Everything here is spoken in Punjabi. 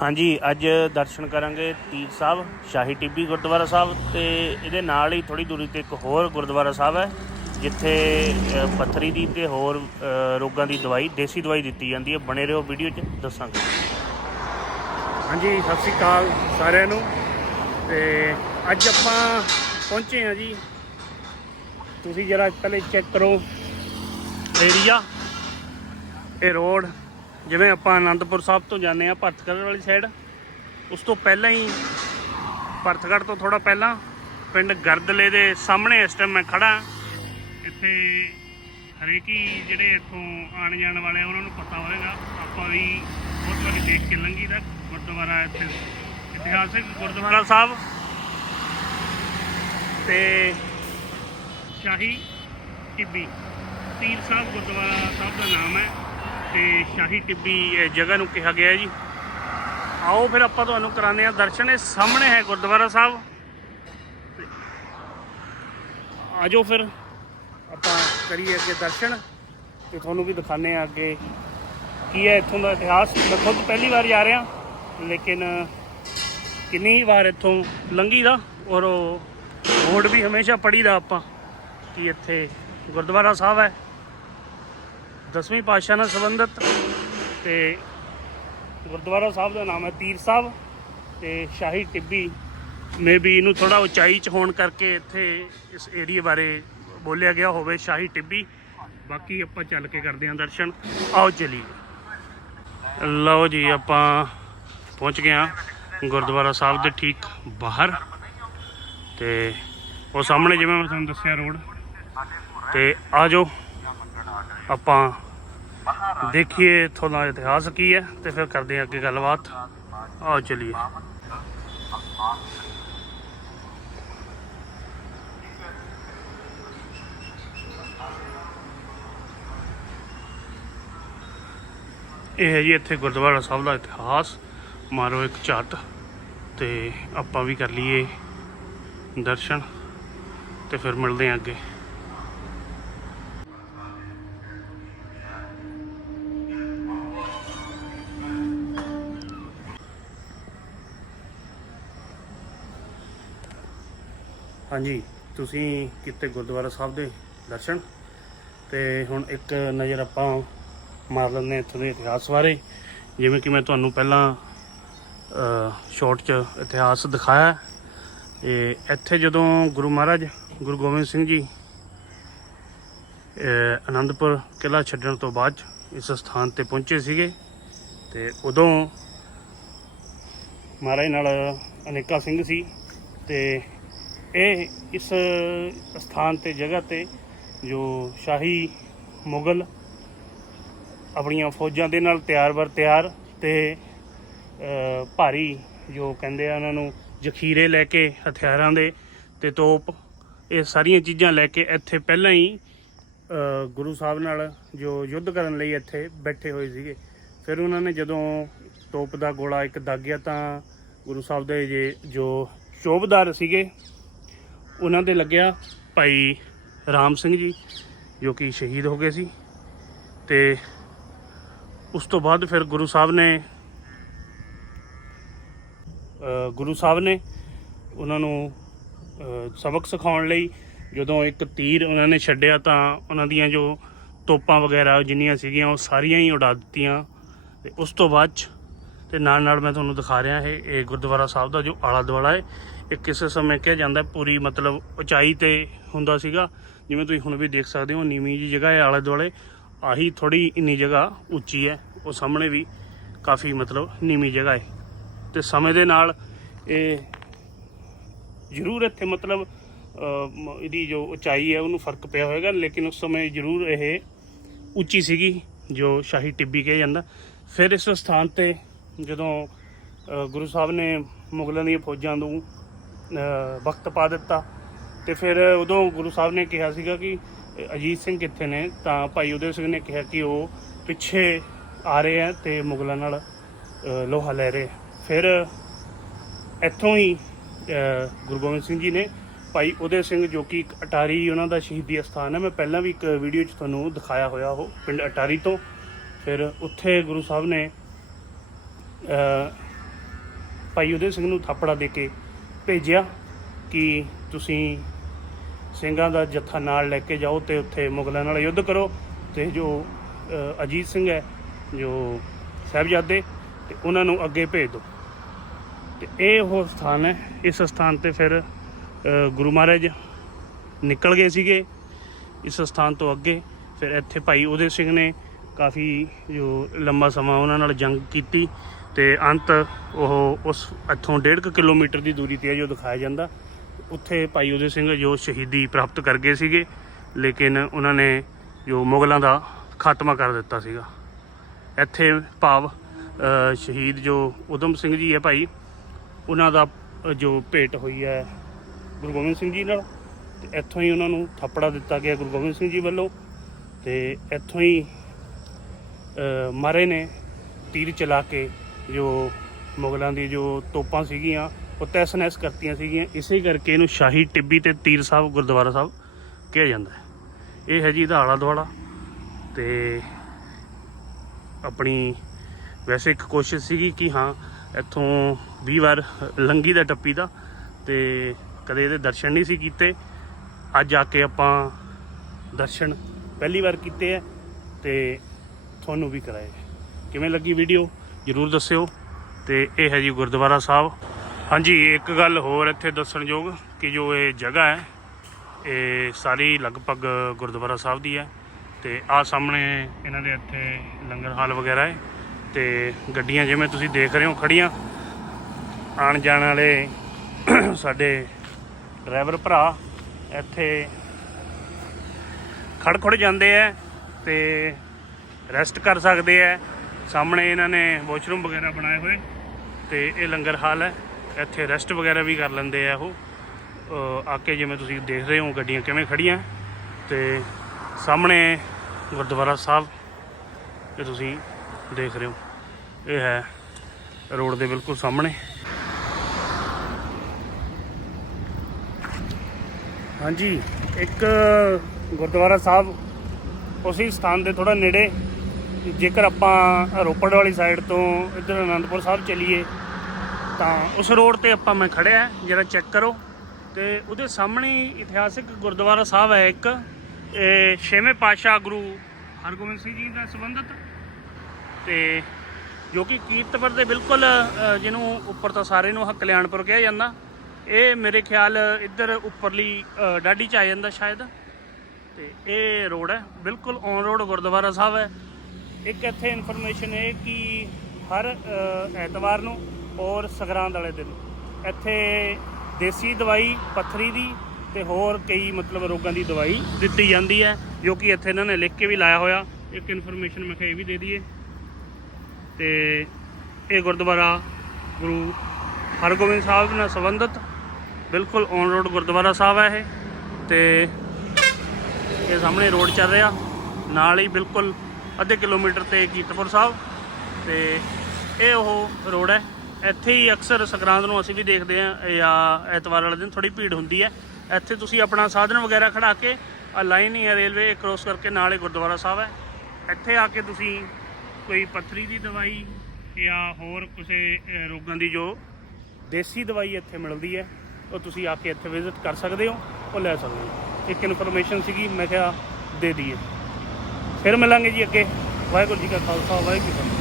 ਹਾਂਜੀ ਅੱਜ ਦਰਸ਼ਨ ਕਰਾਂਗੇ ਤੀਰ ਸਾਹਿਬ ਸ਼ਾਹੀ ਟਿੱਬੀ ਗੁਰਦੁਆਰਾ ਸਾਹਿਬ ਤੇ ਇਹਦੇ ਨਾਲ ਹੀ ਥੋੜੀ ਦੂਰੀ ਤੇ ਇੱਕ ਹੋਰ ਗੁਰਦੁਆਰਾ ਸਾਹਿਬ ਹੈ ਜਿੱਥੇ ਪੱਥਰੀ ਦੀ ਤੇ ਹੋਰ ਰੋਗਾਂ ਦੀ ਦਵਾਈ ਦੇਸੀ ਦਵਾਈ ਦਿੱਤੀ ਜਾਂਦੀ ਹੈ। ਬਣੇ ਰਹੋ ਵੀਡੀਓ 'ਚ ਦੱਸਾਂਗੇ। ਹਾਂਜੀ ਸਤਿ ਸ਼੍ਰੀ ਅਕਾਲ ਸਾਰਿਆਂ ਨੂੰ। ਤੇ ਅੱਜ ਆਪਾਂ ਪਹੁੰਚੇ ਹਾਂ ਜੀ। ਤੁਸੀਂ ਜਰਾ ਪਹਿਲੇ ਚੈੱਕ ਕਰੋ। ਏਰੀਆ ਇਹ ਰੋਡ ਜਿਵੇਂ ਆਪਾਂ ਆਨੰਦਪੁਰ ਸਾਹਿਬ ਤੋਂ ਜਾਂਦੇ ਆ ਭਰਤਗੜ੍ਹ ਵਾਲੀ ਸਾਈਡ ਉਸ ਤੋਂ ਪਹਿਲਾਂ ਹੀ ਭਰਤਗੜ੍ਹ ਤੋਂ ਥੋੜਾ ਪਹਿਲਾਂ ਪਿੰਡ ਗਰਦਲੇ ਦੇ ਸਾਹਮਣੇ ਇਸ ਟਾਈਮ ਮੈਂ ਖੜਾ ਇੱਥੇ ਹਰੇਕੀ ਜਿਹੜੇ ਇੱਥੋਂ ਆਣ ਜਾਣ ਵਾਲੇ ਆ, ਉਹਨਾਂ ਨੂੰ ਪਤਾ ਹੋਵੇਗਾ। ਆਪਾਂ ਵੀ ਬਹੁਤ ਵਾਰੀ ਦੇਖ ਕੇ ਲੰਗੀ ਦਾ ਗੁਰਦੁਆਰਾ ਇੱਥੇ। ਇਤਿਹਾਸਿਕ ਗੁਰਦੁਆਰਾ ਸਾਹਿਬ। ਤੇ ਸ਼ਾਹੀ ਟਿੱਬੀ। ਤੀਰ ਸਾਹਿਬ ਗੁਰਦੁਆਰਾ ਸਾਹਿਬ ਦਾ ਨਾਮ ਹੈ। ਤੇ ਸ਼ਾਹੀ ਟਿੱਬੀ ਜਗ੍ਹਾ ਨੂੰ ਕਿਹਾ ਗਿਆ ਜੀ। ਆਓ ਫਿਰ ਆਪਾਂ ਤੁਹਾਨੂੰ ਕਰਾਉਂਦੇ ਆ ਦਰਸ਼ਨ। ਇਹ ਸਾਹਮਣੇ ਹੈ ਗੁਰਦੁਆਰਾ ਸਾਹਿਬ। ਤੇ ਆਜੋ ਫਿਰ। ਆਪਾਂ ਕਰੀਏ ਅੱਗੇ ਦਰਸ਼ਨ ਤੇ ਤੁਹਾਨੂੰ ਵੀ ਦਿਖਾਣੇ ਆ ਅੱਗੇ ਕੀ ਹੈ ਇੱਥੋਂ ਦਾ ਇਤਿਹਾਸ। ਮੈਂ ਖੁਦ ਪਹਿਲੀ ਵਾਰ ਜਾ ਰਿਹਾ, ਲੇਕਿਨ ਕਿੰਨੀ ਵਾਰ ਇੱਥੋਂ ਲੰਘੀ ਦਾ ਔਰ ਬੋਰਡ ਵੀ ਹਮੇਸ਼ਾ ਪੜ੍ਹੀ ਦਾ ਆਪਾਂ ਕਿ ਇੱਥੇ ਗੁਰਦੁਆਰਾ ਸਾਹਿਬ ਹੈ। ਦਸਵੀਂ ਪਾਤਸ਼ਾਹ ਨਾਲ ਸੰਬੰਧਿਤ ਤੇ ਗੁਰਦੁਆਰਾ ਸਾਹਿਬ ਦਾ ਨਾਮ ਹੈ ਤੀਰ ਸਾਹਿਬ ਤੇ ਸ਼ਾਹੀ ਟਿੱਬੀ। ਮੇਬੀ ਇਹਨੂੰ ਥੋੜਾ ਉਚਾਈ 'ਚ ਹੋਣ ਕਰਕੇ ਇੱਥੇ ਇਸ ਏਰੀਆ ਬਾਰੇ ਬੋਲਿਆ ਗਿਆ ਹੋਵੇ, ਸ਼ਾਹੀ ਟਿੱਬੀ। ਬਾਕੀ ਆਪਾਂ ਚੱਲ ਕੇ ਕਰਦੇ ਹਾਂ ਦਰਸ਼ਨ। ਆਓ ਚਲੀਏ। ਲਓ ਜੀ, ਆਪਾਂ ਪਹੁੰਚ ਗਏ ਹਾਂ ਗੁਰਦੁਆਰਾ ਸਾਹਿਬ ਦੇ ਠੀਕ ਬਾਹਰ। ਤੇ ਉਹ ਸਾਹਮਣੇ ਜਿਵੇਂ ਮੈਂ ਤੁਹਾਨੂੰ ਦੱਸਿਆ ਰੋਡ। ਤੇ ਆ ਜਾਓ। ਆਪਾਂ ਦੇਖੀਏ ਇੱਥੋਂ ਦਾ ਇਤਿਹਾਸ ਕੀ ਹੈ ਤੇ ਫਿਰ ਕਰਦੇ ਹਾਂ ਅੱਗੇ ਗੱਲਬਾਤ। ਆਓ ਚਲੀਏ। ਇਹ ਹੈ ਜੀ ਇੱਥੇ ਗੁਰਦੁਆਰਾ ਸਾਹਿਬ ਦਾ ਇਤਿਹਾਸ। ਮਾਰੋ ਇੱਕ ਝੱਟ ਤੇ ਆਪਾਂ ਵੀ ਕਰ ਲਈਏ ਦਰਸ਼ਨ ਤੇ ਫਿਰ ਮਿਲਦੇ ਹਾਂ ਅੱਗੇ। ਹਾਂਜੀ, ਤੁਸੀਂ ਕਿਤੇ ਗੁਰਦੁਆਰਾ ਸਾਹਿਬ ਦੇ ਦਰਸ਼ਨ ਤੇ ਹੁਣ ਇੱਕ ਨਜ਼ਰ ਆਪਾਂ ਮਾਰ ਲੈਂਦੇ ਹਾਂ ਇੱਥੋਂ ਦੇ ਇਤਿਹਾਸ ਬਾਰੇ, ਜਿਵੇਂ ਕਿ ਮੈਂ ਤੁਹਾਨੂੰ ਪਹਿਲਾਂ ਸ਼ਾਰਟ 'ਚ ਇਤਿਹਾਸ ਦਿਖਾਇਆ। ਇਹ ਇੱਥੇ ਜਦੋਂ ਗੁਰੂ ਮਹਾਰਾਜ, ਗੁਰੂ ਗੋਬਿੰਦ ਸਿੰਘ ਜੀ ਅਨੰਦਪੁਰ ਆਨੰਦਪੁਰ ਕਿਲ੍ਹਾ ਛੱਡਣ ਤੋਂ ਬਾਅਦ 'ਚ ਇਸ ਸਥਾਨ ਤੇ ਪਹੁੰਚੇ ਸੀਗੇ, ਤੇ ਉਦੋਂ ਮਹਾਰਾਜ ਨਾਲ ਅਨੇਕਾ ਸਿੰਘ ਸੀ ਤੇ ਇਹ ਇਸ ਸਥਾਨ ਤੇ, ਜਗ੍ਹਾ ਤੇ ਜੋ ਸ਼ਾਹੀ ਮੁਗਲ ਆਪਣੀਆਂ ਫੌਜਾਂ ਦੇ ਨਾਲ ਤਿਆਰ ਬਰ ਤਿਆਰ ਤੇ ਭਾਰੀ ਜੋ ਕਹਿੰਦੇ ਆ ਉਹਨਾਂ ਨੂੰ ਜ਼ਖੀਰੇ ਲੈ ਕੇ ਹਥਿਆਰਾਂ ਦੇ ਤੇ ਤੋਪ, ਇਹ ਸਾਰੀਆਂ ਚੀਜ਼ਾਂ ਲੈ ਕੇ ਇੱਥੇ ਪਹਿਲਾਂ ਹੀ ਗੁਰੂ ਸਾਹਿਬ ਨਾਲ ਜੋ ਯੁੱਧ ਕਰਨ ਲਈ ਇੱਥੇ ਬੈਠੇ ਹੋਏ ਸੀਗੇ। ਫਿਰ ਉਹਨਾਂ ਨੇ ਜਦੋਂ ਤੋਪ ਦਾ ਗੋਲਾ ਇੱਕ ਦਾਗਿਆ ਤਾਂ ਗੁਰੂ ਸਾਹਿਬ ਦੇ ਜੇ ਜੋ ਚੋਬਦਾਰ ਸੀਗੇ ਉਹਨਾਂ ਦੇ ਲੱਗਿਆ ਭਾਈ ਰਾਮ ਸਿੰਘ ਜੀ, ਜੋ ਕਿ ਸ਼ਹੀਦ ਹੋ ਗਏ ਸੀ। ਤੇ ਉਸ ਤੋਂ ਬਾਅਦ ਫਿਰ ਗੁਰੂ ਸਾਹਿਬ ਨੇ ਗੁਰੂ ਸਾਹਿਬ ਨੇ ਉਹਨਾਂ ਨੂੰ ਸਬਕ ਸਿਖਾਉਣ ਲਈ ਜਦੋਂ ਇੱਕ ਤੀਰ ਉਹਨਾਂ ਨੇ ਛੱਡਿਆ ਤਾਂ ਉਹਨਾਂ ਦੀਆਂ ਜੋ ਤੋਪਾਂ ਵਗੈਰਾ ਜਿੰਨੀਆਂ ਸੀਗੀਆਂ ਉਹ ਸਾਰੀਆਂ ਹੀ ਉਡਾ ਦਿੱਤੀਆਂ। ਤੇ ਉਸ ਤੋਂ ਬਾਅਦ 'ਚ, ਤੇ ਨਾਲ ਨਾਲ ਮੈਂ ਤੁਹਾਨੂੰ ਦਿਖਾ ਰਿਹਾ ਇਹ ਗੁਰਦੁਆਰਾ ਸਾਹਿਬ ਦਾ ਜੋ ਆਲਾ ਦੁਆਲਾ ਹੈ ਇਹ ਕਿਸੇ ਸਮੇਂ ਕਿਹਾ ਜਾਂਦਾ ਪੂਰੀ ਮਤਲਬ ਉਚਾਈ ਤੇ ਹੁੰਦਾ ਸੀਗਾ। ਜਿਵੇਂ ਤੁਸੀਂ ਹੁਣ ਵੀ ਦੇਖ ਸਕਦੇ ਹੋ, ਨੀਵੀਂ ਜੀ ਜਗ੍ਹਾ ਹੈ ਆਲੇ ਦੁਆਲੇ ਆਹੀ ਥੋੜੀ ਇੰਨੀ ਜਗ੍ਹਾ ਉੱਚੀ ਹੈ। ਉਹ ਸਾਹਮਣੇ ਵੀ ਕਾਫੀ ਮਤਲਬ ਨੀਵੀਂ ਜਗ੍ਹਾ ਹੈ। ਤੇ ਸਮੇਂ ਦੇ ਨਾਲ ਇਹ ਜ਼ਰੂਰ ਇੱਥੇ ਮਤਲਬ ਇਹਦੀ ਜੋ ਉਚਾਈ ਹੈ, ਉਹਨੂੰ ਫ਼ਰਕ ਪਿਆ ਹੋਵੇਗਾ ਲੇਕਿਨ ਉਸ ਸਮੇਂ ਜ਼ਰੂਰ ਇਹ ਉੱਚੀ ਸੀਗੀ, ਜੋ ਸ਼ਾਹੀ ਟਿੱਬੀ ਕਿਹਾ ਜਾਂਦਾ। ਫਿਰ ਇਸ ਸਥਾਨ ਤੇ ਜਦੋਂ ਗੁਰੂ ਸਾਹਿਬ ਨੇ ਮੁਗਲਾਂ ਦੀਆਂ ਫੌਜਾਂ ਨੂੰ ਵਕਤ ਪਾ ਦਿੱਤਾ। ਤੇ ਫਿਰ ਉਦੋਂ ਗੁਰੂ ਸਾਹਿਬ ਨੇ ਕਿਹਾ ਸੀਗਾ ਕਿ ਅਜੀਤ ਸਿੰਘ ਕਿੱਥੇ ਨੇ? ਤਾਂ ਭਾਈ ਉਦੈ ਸਿੰਘ ਨੇ ਕਿਹਾ ਕਿ ਉਹ ਪਿੱਛੇ ਆ ਰਹੇ ਆ ਤੇ ਮੁਗਲਾਂ ਨਾਲ ਲੋਹਾ ਲੈ ਰਹੇ ਫਿਰ ਇੱਥੋਂ ਹੀ ਗੁਰੂ ਗੋਬਿੰਦ ਸਿੰਘ ਜੀ ਨੇ ਭਾਈ ਉਦੈ ਸਿੰਘ ਜੋ ਕਿ ਇੱਕ ਅਟਾਰੀ ਉਹਨਾਂ ਦਾ ਸ਼ਹੀਦੀ ਅਸਥਾਨ ਹੈ, ਮੈਂ ਪਹਿਲਾਂ ਵੀ ਇੱਕ ਵੀਡੀਓ 'ਚ ਤੁਹਾਨੂੰ ਦਿਖਾਇਆ ਹੋਇਆ ਉਹ ਪਿੰਡ ਅਟਾਰੀ ਤੋਂ। ਫਿਰ ਉੱਥੇ ਗੁਰੂ ਸਾਹਿਬ ਨੇ ਭਾਈ ਉਦੈ ਸਿੰਘ ਨੂੰ ਥਾਪੜਾ ਦੇ ਕੇ ਭੇਜਿਆ ਕਿ ਤੁਸੀਂ ਸਿੰਘਾਂ ਦਾ ਜੱਥਾ ਨਾਲ ਲੈ ਕੇ ਜਾਓ ਤੇ ਉੱਥੇ ਮੁਗਲਾਂ ਨਾਲ ਯੁੱਧ ਕਰੋ ਤੇ ਜੋ ਅਜੀਤ ਸਿੰਘ ਹੈ, ਜੋ ਸਾਹਿਬਜ਼ਾਦੇ, ਤੇ ਉਹਨਾਂ ਨੂੰ ਅੱਗੇ ਭੇਜ ਦਿਓ। ਤੇ ਇਹ ਉਹ ਸਥਾਨ ਹੈ। ਇਸ ਸਥਾਨ ਤੇ ਫਿਰ ਗੁਰੂ ਮਹਾਰਾਜ ਨਿਕਲ ਗਏ ਸੀਗੇ ਇਸ ਸਥਾਨ ਤੋਂ ਅੱਗੇ। ਫਿਰ ਇੱਥੇ ਭਾਈ ਉਹਦੇ ਸਿੰਘ ਨੇ ਕਾਫੀ ਜੋ ਲੰਮਾ ਸਮਾਂ ਉਹਨਾਂ ਨਾਲ ਜੰਗ ਕੀਤੀ। ਤੇ ਅੰਤ ਉਹ ਉਸ ਇੱਥੋਂ 1.5 ਕਿਲੋਮੀਟਰ ਦੀ ਦੂਰੀ ਤੇ ਹੈ ਜੋ ਦਿਖਾਇਆ ਜਾਂਦਾ। ਉੱਥੇ ਭਾਈ ਉਹਦੇ ਸਿੰਘ ਜੋ ਸ਼ਹੀਦੀ ਪ੍ਰਾਪਤ ਕਰ ਗਏ ਸੀਗੇ ਲੇਕਿਨ ਉਹਨਾਂ ਨੇ ਜੋ ਮੁਗਲਾਂ ਦਾ ਖਾਤਮਾ ਕਰ ਦਿੱਤਾ ਸੀਗਾ। ਇੱਥੇ ਭਾਵ ਸ਼ਹੀਦ ਜੋ ਉਦਮ ਸਿੰਘ ਜੀ ਹੈ ਭਾਈ ਉਹਨਾਂ ਦਾ ਜੋ ਭੇਟ ਹੋਈ ਹੈ ਗੁਰੂ ਗੋਬਿੰਦ ਸਿੰਘ ਜੀ ਨਾਲ ਤੇ ਇੱਥੋਂ ਹੀ ਉਹਨਾਂ ਨੂੰ ਥੱਪੜਾ ਦਿੱਤਾ ਗਿਆ ਗੁਰੂ ਗੋਬਿੰਦ ਸਿੰਘ ਜੀ ਵੱਲੋਂ ਤੇ ਇੱਥੋਂ ਹੀ ਅ, ਮਾਰੇ ਨੇ ਤੀਰ ਚਲਾ ਕੇ ਜੋ ਮੁਗਲਾਂ ਦੀ ਜੋ ਤੋਪਾਂ ਸੀਗੀਆਂ, ਉਹ ਤਹਿਸ ਨਹਿਸ ਕਰਤੀਆਂ ਸੀਗੀਆਂ। ਇਸੇ ਕਰਕੇ ਇਹਨੂੰ ਸ਼ਾਹੀ ਟਿੱਬੀ ਤੇ ਤੀਰ ਸਾਹਿਬ, ਗੁਰਦੁਆਰਾ ਸਾਹਿਬ ਕਿਹਾ ਜਾਂਦਾ ਹੈ। ਇਹ ਹੈ ਜੀ ਇਹਦਾ ਆਲਾ ਦੁਆਲਾ ਤੇ ਆਪਣੀ ਵੈਸੇ ਇੱਕ ਕੋਸ਼ਿਸ਼ ਸੀਗੀ ਕਿ ਹਾਂ, ਇੱਥੋਂ 20 ਵਾਰ ਲੰਗੀ ਦਾ ਟੱਪੀ ਦਾ ਤੇ ਕਦੇ ਇਹਦੇ ਦਰਸ਼ਨ ਨਹੀਂ ਸੀ ਕੀਤੇ। ਅੱਜ ਆ ਕੇ ਆਪਾਂ ਦਰਸ਼ਨ ਪਹਿਲੀ ਵਾਰ ਕੀਤੇ ਆ ਤੇ ਤੁਹਾਨੂੰ ਵੀ ਕਰਾਏ। ਕਿਵੇਂ ਲੱਗੀ ਵੀਡੀਓ ਜਰੂਰ ਦੱਸਿਓ। ਤੇ ਇਹ ਹੈ ਜੀ ਗੁਰਦੁਆਰਾ ਸਾਹਿਬ। ਹਾਂਜੀ, ਇੱਕ ਗੱਲ ਹੋਰ ਇੱਥੇ ਦੱਸਣਯੋਗ ਕਿ ਜੋ ਇਹ ਜਗ੍ਹਾ ਹੈ, ਇਹ ਸਾਰੀ ਲਗਭਗ ਗੁਰਦੁਆਰਾ ਸਾਹਿਬ ਦੀ ਹੈ। ਤੇ ਆ ਸਾਹਮਣੇ ਇਹਨਾਂ ਦੇ ਇੱਥੇ ਲੰਗਰ ਹਾਲ ਵਗੈਰਾ ਹੈ। ਤੇ ਗੱਡੀਆਂ ਜਿਵੇਂ ਤੁਸੀਂ ਦੇਖ ਰਹੇ ਹੋ ਖੜੀਆਂ, ਆਣ ਜਾਣ ਵਾਲੇ ਸਾਡੇ ਡਰਾਈਵਰ ਭਰਾ ਇੱਥੇ ਖੜ ਖੜ ਜਾਂਦੇ ਆ ਤੇ ਰੈਸਟ ਕਰ ਸਕਦੇ ਆ ਸਾਹਮਣੇ ਇਹਨਾਂ ਨੇ ਵਾਸ਼ਰੂਮ ਵਗੈਰਾ ਬਣਾਏ ਹੋਏ ਤੇ ਇਹ ਲੰਗਰ ਹਾਲ ਹੈ। ਇੱਥੇ ਰੈਸਟ ਵਗੈਰਾ ਵੀ ਕਰ ਲੈਂਦੇ ਆ ਉਹ। ਆ ਕੇ ਜਿਵੇਂ ਤੁਸੀਂ ਦੇਖ ਰਹੇ ਹੋ ਗੱਡੀਆਂ ਕਿਵੇਂ ਖੜੀਆਂ ਤੇ ਸਾਹਮਣੇ ਗੁਰਦੁਆਰਾ ਸਾਹਿਬ, ਇਹ ਤੁਸੀਂ ਦੇਖ ਰਹੇ ਹੋ। ਇਹ ਹੈ ਰੋਡ ਦੇ ਬਿਲਕੁਲ ਸਾਹਮਣੇ। ਹਾਂਜੀ, ਇੱਕ ਗੁਰਦੁਆਰਾ ਸਾਹਿਬ, ਉਸੇ ਸਥਾਨ ਦੇ ਥੋੜਾ ਨੇੜੇ ਜੇਕਰ ਆਪਾਂ ਰੋਪੜ ਵਾਲੀ ਸਾਈਡ ਤੋਂ ਇੱਧਰ ਅਨੰਦਪੁਰ ਸਾਹਿਬ ਚੱਲੀਏ ਤਾਂ ਉਸ ਰੋਡ ਤੇ ਆਪਾਂ ਮੈਂ ਖੜਿਆ ਜਿਹੜਾ ਚੈੱਕ ਕਰੋ। ਤੇ ਉਹਦੇ ਸਾਹਮਣੇ ਇਤਿਹਾਸਿਕ ਗੁਰਦੁਆਰਾ ਸਾਹਿਬ ਹੈ ਇੱਕ ਇਹ ਛੇਵੇਂ ਪਾਤਸ਼ਾਹ ਗੁਰੂ ਹਰਗੋਬਿੰਦ ਸਿੰਘ ਜੀ ਦਾ ਸੰਬੰਧਿਤ। ਤੇ ਜੋ ਕਿ ਕੀਰਤਪੁਰ ਦੇ ਬਿਲਕੁਲ ਜਿਹਨੂੰ ਉੱਪਰ ਤੋਂ ਸਾਰੇ ਨੂੰ ਕਲਿਆਣਪੁਰ ਕਿਹਾ ਜਾਂਦਾ ਇਹ ਮੇਰੇ ਖਿਆਲ ਇੱਧਰ ਉੱਪਰਲੀ ਅ, ਡਾਢੀ ਚ ਆ ਜਾਂਦਾ ਸ਼ਾਇਦ। ਤੇ ਇਹ ਰੋਡ ਹੈ ਬਿਲਕੁਲ ਔਨ ਰੋਡ ਗੁਰਦੁਆਰਾ ਸਾਹਿਬ ਹੈ। ਇੱਕ ਇੱਥੇ ਇਨਫੋਰਮੇਸ਼ਨ ਹੈ ਕਿ ਹਰ ਐਤਵਾਰ ਨੂੰ ਔਰ ਸੰਗਰਾਂਦ ਵਾਲੇ ਦਿਨ। ਇੱਥੇ ਦੇਸੀ ਦਵਾਈ, ਪੱਥਰੀ ਦੀ ਤੇ ਹੋਰ ਕਈ ਮਤਲਬ ਰੋਗਾਂ ਦੀ ਦਵਾਈ ਦਿੱਤੀ ਜਾਂਦੀ ਹੈ, ਜੋ ਕਿ ਇੱਥੇ ਇਹਨਾਂ ਨੇ ਲਿਖ ਕੇ ਵੀ ਲਾਇਆ ਹੋਇਆ। ਇੱਕ ਇਨਫੋਰਮੇਸ਼ਨ ਮੈਂ ਕਿਹਾ ਇਹ ਵੀ ਦੇ ਦਈਏ। ਤੇ ਇਹ ਗੁਰਦੁਆਰਾ ਗੁਰੂ ਹਰਗੋਬਿੰਦ ਸਾਹਿਬ ਨਾਲ ਸੰਬੰਧਿਤ, ਬਿਲਕੁਲ ਔਨ ਰੋਡ ਗੁਰਦੁਆਰਾ ਸਾਹਿਬ ਹੈ ਇਹ। ਤੇ ਇਹ ਸਾਹਮਣੇ ਰੋਡ ਚੱਲ ਰਿਹਾ। ਨਾਲ ਹੀ ਬਿਲਕੁਲ ਅੱਧੇ ਕਿਲੋਮੀਟਰ ਤੇ ਕੀਰਤਪੁਰ ਸਾਹਿਬ ਤੇ ਇਹ ਉਹ ਰੋਡ ਹੈ। ਇੱਥੇ ਹੀ ਅਕਸਰ ਸੰਗਰਾਂਦ ਨੂੰ ਅਸੀਂ ਵੀ ਦੇਖਦੇ ਹਾਂ ਜਾਂ ਐਤਵਾਰ ਵਾਲੇ ਦਿਨ ਥੋੜੀ ਭੀੜ ਹੁੰਦੀ ਹੈ। ਇੱਥੇ ਤੁਸੀਂ ਆਪਣਾ ਸਾਧਨ ਵਗੈਰਾ ਖੜਾ ਕੇ ਆ ਲਾਈਨ ਹੀ ਹੈ ਰੇਲਵੇ ਕ੍ਰੋਸ ਕਰਕੇ ਨਾਲ ਹੀ ਗੁਰਦੁਆਰਾ ਸਾਹਿਬ ਹੈ। ਇੱਥੇ ਆ ਕੇ ਤੁਸੀਂ ਕੋਈ ਪੱਥਰੀ ਦੀ ਦਵਾਈ ਜਾਂ ਹੋਰ ਕਿਸੇ ਰੋਗਾਂ ਦੀ ਜੋ ਦੇਸੀ ਦਵਾਈ ਇੱਥੇ ਮਿਲਦੀ ਹੈ, ਉਹ ਤੁਸੀਂ ਆ ਕੇ ਇੱਥੇ ਵਿਜ਼ਿਟ ਕਰ ਸਕਦੇ ਹੋ, ਉਹ ਲੈ ਸਕਦੇ ਹੋ। ਇੱਕ ਇਨਫੋਰਮੇਸ਼ਨ ਸੀਗੀ, ਮੈਂ ਕਿਹਾ ਦੇ ਦਈਏ। ਫਿਰ ਮਿਲਾਂਗੇ ਜੀ ਅੱਗੇ। ਵਾਹਿਗੁਰੂ ਜੀ ਕਾ ਖਾਲਸਾ ਵਾਹਿਗੁਰੂ ਜੀ ਕੀ ਫਤਿਹ।